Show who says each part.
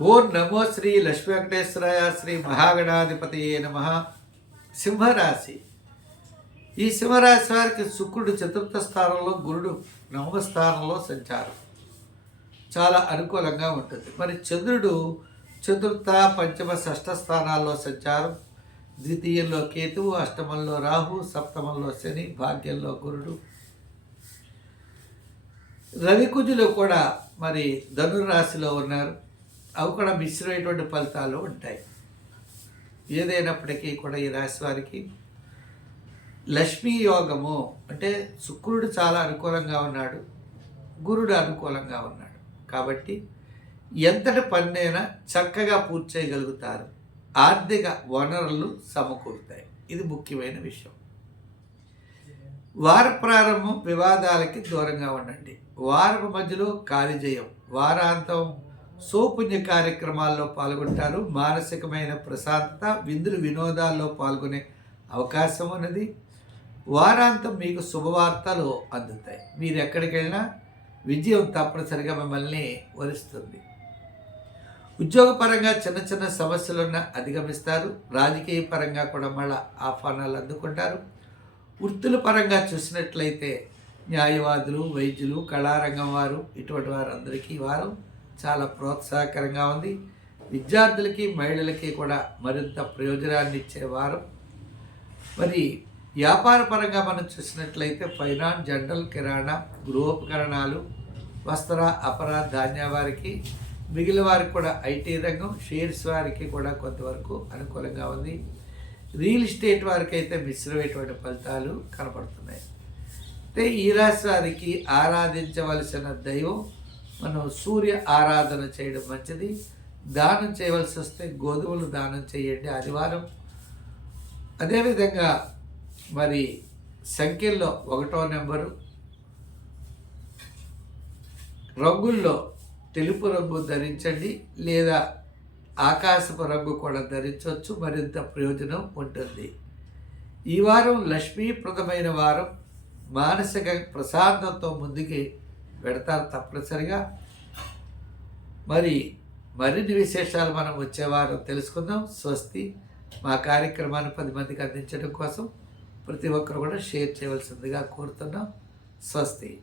Speaker 1: ఓం నమో శ్రీ లక్ష్మీ వెంకటేశ్వరాయ శ్రీ మహాగణాధిపతి నమ. సింహరాశి. ఈ సింహరాశి వారికి శుక్రుడు చతుర్థ స్థానంలో గురుడు నవమ స్థానంలో సంచారం. చాలా అనుకూలంగా ఉంటుంది. మరి చంద్రుడు చతుర్థ పంచమ షష్ఠ స్థానాల్లో సంచారం. ద్వితీయంలో కేతువు అష్టమంలో రాహు సప్తమంలో శని భాగ్యంలో గురుడు. రవికుజులు కూడా మరి ధనురాశిలో ఉన్నారు. అవి కూడా మిశ్రమైనటువంటి ఫలితాలు ఉంటాయి. ఏదైనప్పటికీ కూడా ఈ రాశి వారికి లక్ష్మీ యోగము అంటే శుక్రుడు చాలా అనుకూలంగా ఉన్నాడు గురుడు అనుకూలంగా ఉన్నాడు. కాబట్టి ఎంతటి పన్నైనా చక్కగా పూర్తి చేయగలుగుతారు. ఆర్థిక వనరులు సమకూరుతాయి. ఇది ముఖ్యమైన విషయం. వార ప్రారంభం వివాదాలకి దూరంగా ఉండండి. వారం మధ్యలో కార్యజయం వారాంతం సోపుణ్య కార్యక్రమాల్లో పాల్గొంటారు. మానసికమైన ప్రశాంతత విందులు వినోదాల్లో పాల్గొనే అవకాశం ఉన్నది. వారాంతం మీకు శుభవార్తలు అందుతాయి. మీరు ఎక్కడికి వెళ్ళినా విజయం తప్పనిసరిగా మిమ్మల్ని వరిస్తుంది. ఉద్యోగపరంగా చిన్న చిన్న సమస్యలను అధిగమిస్తారు. రాజకీయ పరంగా కూడా మళ్ళీ ఆహ్వానాలు అందుకుంటారు. వృత్తుల పరంగా చూసినట్లయితే న్యాయవాదులు వైద్యులు కళారంగం వారు ఇటువంటి వారందరికీ వారు వారం చాలా ప్రోత్సాహకరంగా ఉంది. విద్యార్థులకి మహిళలకి కూడా మరింత ప్రయోజనాన్ని ఇచ్చే వారం. మరి వ్యాపారపరంగా మనం చూసినట్లయితే ఫైనాన్స్ జనరల్ కిరాణా గృహోపకరణాలు వస్త్ర అపర ధాన్య వారికి మిగిలిన వారికి కూడా ఐటీ రంగం షేర్స్ వారికి కూడా కొంతవరకు అనుకూలంగా ఉంది. రియల్ ఎస్టేట్ వారికి అయితే మిశ్రమైనటువంటి ఫలితాలు కనపడుతున్నాయి. అయితే ఈ రాశి వారికి ఆరాధించవలసిన దైవం మనం సూర్య ఆరాధన చేయడం మంచిది. దానం చేయవలసి వస్తే గోధుమలు దానం చేయండి ఆదివారం. అదేవిధంగా మరి సంఖ్యల్లో ఒకటో నెంబరు రంగుల్లో తెలుపు రంగు ధరించండి లేదా ఆకాశపు రంగు కూడా ధరించవచ్చు. మరింత ప్రయోజనం ఉంటుంది. ఈ వారం లక్ష్మీప్రదమైన వారం. మానసిక ప్రశాంతంతో ముందుకి పెడతారు తప్పనిసరిగా. మరి మరిన్ని విశేషాలు మనం వచ్చేవారు తెలుసుకుందాం. స్వస్తి. మా కార్యక్రమాన్ని పది మందికి అందించడం కోసం ప్రతి ఒక్కరు కూడా షేర్ చేయవలసిందిగా కోరుతున్నాం. స్వస్తి.